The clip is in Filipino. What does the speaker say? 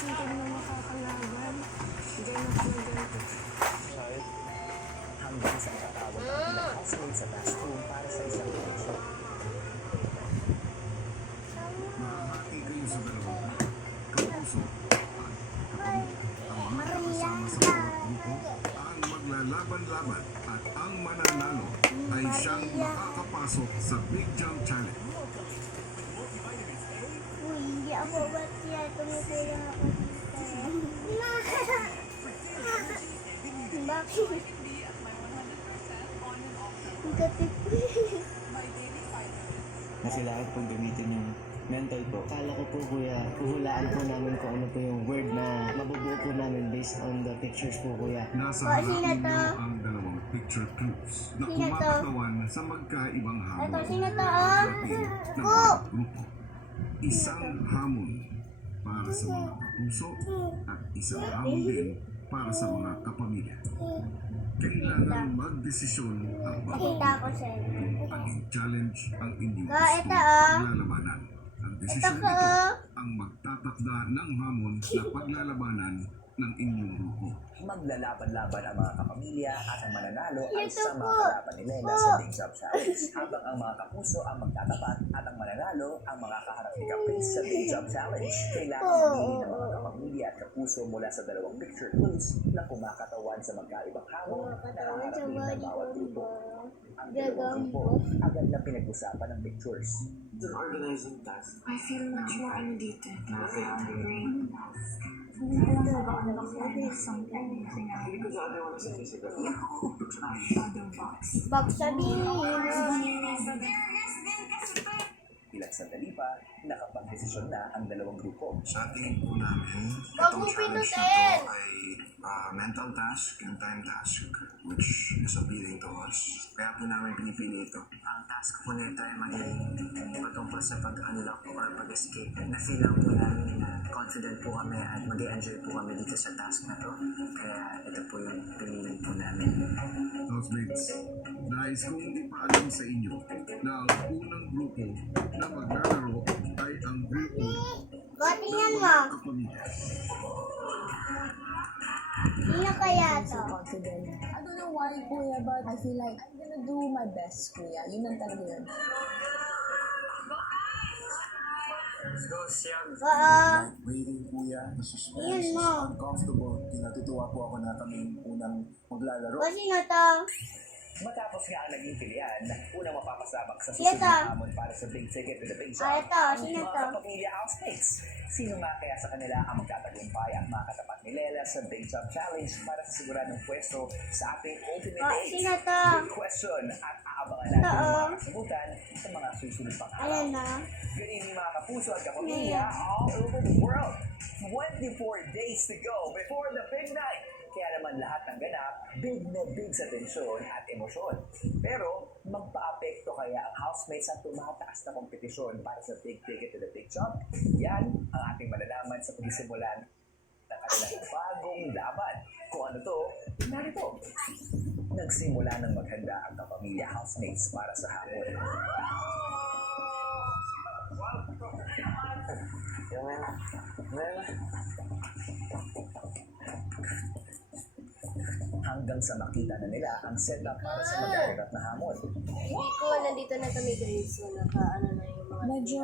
Sintin mo makakalaban. Ganap na ganap. Kahit hanggang sa nakatawag ang ilang housemate sa task room para sa isang session. Mahahati kayo sa dalawang kapuso at kapamilya. Ang mga kasama sa bawat grupo ang maglalaban-laban at ang mananalo ay siyang makakapasok sa Big Jump Challenge. Uy, hindi ako ba't siya tumutulang ako dito? Bakit? Ang katip ko. Kailangan po gamitin yung mental po. Kala ko po kuya, huhulaan po namin kung ano po yung word na mabubuo po namin based on the pictures po kuya. Nasa Oh, harap sino ninyo to? ang dalawang picture clues na Sino to? kumakatawan sa magkaibang hamon. Ito, sino to, oh? Pagdating ng bawat grupo. Isang hamon para sa mga kapuso at isang hamon din para sa mga kapamilya. Kailangan magdesisyon ang bawat Nakita ko siya. kung anong challenge ang inyong Oh, ito, gustong oh. paglalabanan. Ang desisyon Ito ko, ito oh. ang magtatakda ng hamon na paglalabanan ng inyong grupo. Maglalaban-laban ang mga kapamilya at ang mananalo ay Ito sa mga po. kalaban ni Lela sa Big Job Challenge. Habang ang mga kapuso ang magtatapat at ang mananalo ang mga kaharap ni Kapris sa Big Job Challenge. Kailangan mamili ng mga kapamilya at kapuso mula sa dalawang picture clues na kumakatawan sa magkaibang hamon na Katawan sa haharapin ng body bawat ko grupo. ba? Ang dalawang grupo agad na pinag-usapan ng pictures. Yung organizing task. I feel much more dito. Bag sabihin. Ilang sandali pa, nakapag-desisyon na ang dalawang grupo. Sa tingin po namin, Wag itong mo challenge na pinutin! to ay mental task and time task which is appealing to us. Kaya po namin pinipili ito. Ang task po nito ay maging patungkol sa pag-unlock or pag-escape. Na-feel lang po namin na confident po kami at mag-enjoy po kami dito sa task na to. Kaya ito po yung pinili po namin. Housemates, nais kong ipaalam sa inyo na ang unang grupo na maglalaro ay ang grupo Tingnan ng mo. mga kapamilya. Sino kaya to? Confident. I don't know why, kuya, but I feel like I'm gonna do my best, kuya. Yun ang talaga yun. Let's go, Siam. Oo. Waiting kuya, Iyan mo. uncomfortable. Natutuwa po ako na kami unang maglalaro. O, sino to? Matapos nga ang naging pilihan, unang mapapasabak sa Sino susunod to? na hamon para sa Big Ticket to the Big Ah, Shot, ito. ang Sino mga to? kapamilya housemates. Sino nga kaya sa kanila ang magtatagumpay at makakatapat ni Lela sa Big Jump Challenge para sa siguradong pwesto sa ating Ultimate Oh, Eight? sino to? Big question at aabangan natin Oo. ang mga kasagutan sa mga susunod pang araw. Ayan na. Good evening mga kapuso at kapamilya all over the world. 24 days to go before the big night. Kaya naman lahat ng ganap, big na big sa tensyon at emosyon. Pero, magpa-apekto kaya ang housemates sa tumataas na kompetisyon para sa Big Ticket to the Big Jump? Yan ang ating malalaman sa pagsimulan ng kanilang bagong laban. Kung ano to, narito. Nagsimula ng maghanda ang kapamilya housemates para sa hamon. Hanggang sa makita na nila ang setup para sa magkakaroon na hamon. Hindi ko nandito na kami guys. So, naka ano na yung mga Medyo